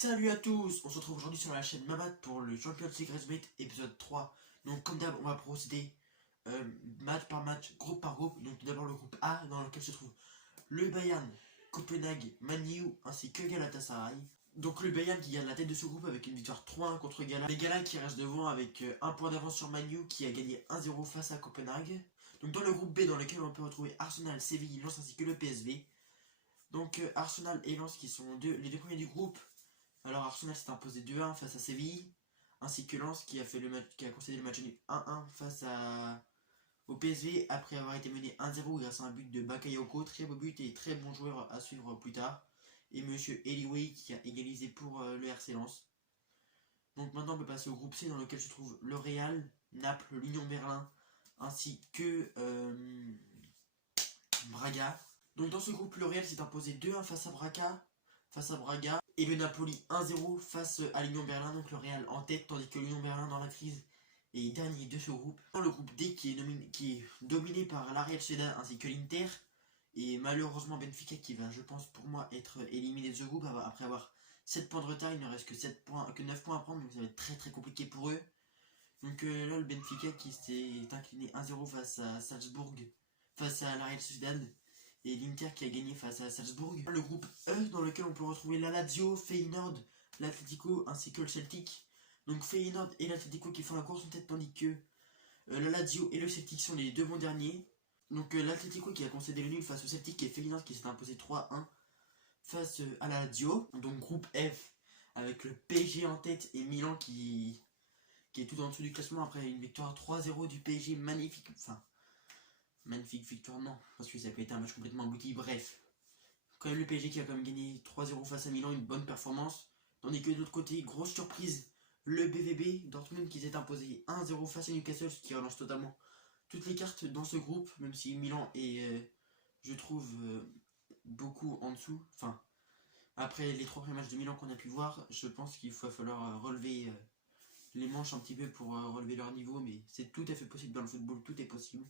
Salut à tous, on se retrouve aujourd'hui sur la chaîne Mamat pour le Champions League Ultimate épisode 3. Donc comme d'hab, on va procéder match par match, groupe par groupe. Donc tout d'abord le groupe A dans lequel se trouve le Bayern, Copenhague, Man U ainsi que Galatasaray. Donc le Bayern qui garde la tête de ce groupe avec une victoire 3-1 contre Gala. Les Gala qui restent devant avec un point d'avance sur Man U qui a gagné 1-0 face à Copenhague. Donc dans le groupe B dans lequel on peut retrouver Arsenal, Séville, Lens ainsi que le PSV. Donc Arsenal et Lens qui sont les deux premiers du groupe. Alors Arsenal s'est imposé 2-1 face à Séville, ainsi que Lens qui a concédé le match nul 1-1 face au PSV après avoir été mené 1-0 grâce à un but de Bakayoko, très beau but et très bon joueur à suivre plus tard. Et Monsieur Eliway qui a égalisé pour le RC Lens. Donc maintenant on peut passer au groupe C dans lequel se trouve le Real, Naples, l'Union Berlin, ainsi que Braga. Donc dans ce groupe le Real s'est imposé 2-1 face à Braga. Et le Napoli 1-0 face à l'Union Berlin, donc le Real en tête, tandis que l'Union Berlin dans la crise est dernier de ce groupe. Dans le groupe D qui est dominé par la Real Sociedad ainsi que l'Inter, et malheureusement Benfica qui va, je pense pour moi, être éliminé de ce groupe après avoir 7 points de retard. Il ne reste que 9 points à prendre, donc ça va être très très compliqué pour eux. Donc là le Benfica qui s'est incliné 1-0 face à Salzbourg, face à la Real Sociedad, et l'Inter qui a gagné face à Salzbourg. Le groupe E dans lequel on peut retrouver la Lazio, Feyenoord, l'Atlético ainsi que le Celtic. Donc Feyenoord et l'Atlético qui font la course en tête tandis que la Lazio et le Celtic sont les deux bons derniers. Donc l'Atlético qui a concédé le nul face au Celtic et Feyenoord qui s'est imposé 3-1 face à la Lazio. Donc groupe F avec le PSG en tête et Milan qui est tout en dessous du classement après une victoire 3-0 du PSG magnifique. Magnifique victoire, non, parce que ça peut être un match complètement abouti. Bref, quand même le PSG qui a quand même gagné 3-0 face à Milan, une bonne performance. Tandis que de l'autre côté, grosse surprise, le BVB Dortmund qui s'est imposé 1-0 face à Newcastle, ce qui relance totalement toutes les cartes dans ce groupe, même si Milan est, je trouve, beaucoup en dessous. Enfin, après les 3 premiers matchs de Milan qu'on a pu voir, je pense qu'il va falloir relever les manches un petit peu pour relever leur niveau, mais c'est tout à fait possible dans le football, tout est possible.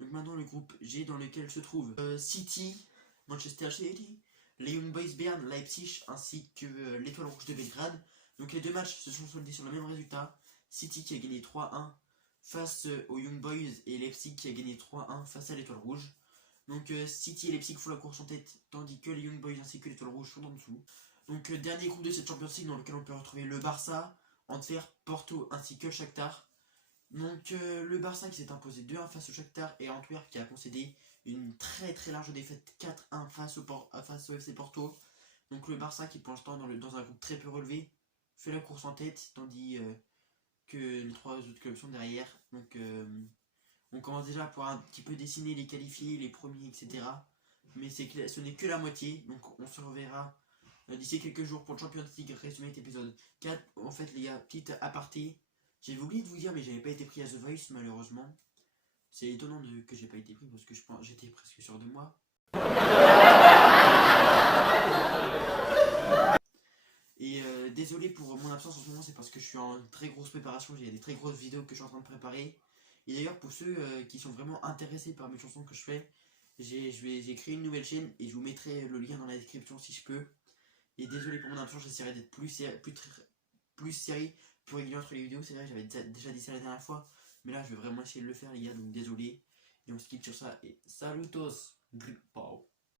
Donc maintenant le groupe G dans lequel se trouve City, Manchester City, les Young Boys Bern, Leipzig ainsi que l'Étoile Rouge de Belgrade. Donc les deux matchs se sont soldés sur le même résultat. City qui a gagné 3-1 face aux Young Boys et Leipzig qui a gagné 3-1 face à l'Étoile Rouge. Donc City et Leipzig font la course en tête tandis que les Young Boys ainsi que l'Étoile Rouge sont en dessous. Donc dernier groupe de cette Champions League dans lequel on peut retrouver le Barça, Antwerp, Porto ainsi que Shakhtar. Donc le Barça qui s'est imposé 2-1 face au Shakhtar et Antwerp qui a concédé une très très large défaite 4-1 face au FC Porto. Donc le Barça qui pour l'instant dans un groupe très peu relevé fait la course en tête tandis que les 3 autres clubs sont derrière. Donc on commence déjà à pouvoir un petit peu dessiner les qualifiés, les premiers, etc. Mais ce n'est que la moitié, donc on se reverra d'ici quelques jours pour le Champions League résumé épisode 4. En fait les gars, petite aparté. J'avais oublié de vous dire, mais j'avais pas été pris à The Voice malheureusement. C'est étonnant que j'ai pas été pris parce que j'étais presque sûr de moi. Et désolé pour mon absence en ce moment, c'est parce que je suis en très grosse préparation. J'ai des très grosses vidéos que je suis en train de préparer. Et d'ailleurs, pour ceux qui sont vraiment intéressés par mes chansons que je fais, j'ai créé une nouvelle chaîne et je vous mettrai le lien dans la description si je peux. Et désolé pour mon absence, j'essaierai d'être plus sérieux, plus régulier entre les vidéos. C'est vrai, j'avais déjà dit ça la dernière fois, mais là je vais vraiment essayer de le faire les gars, donc désolé. Et on se quitte sur ça et salutos, gripao.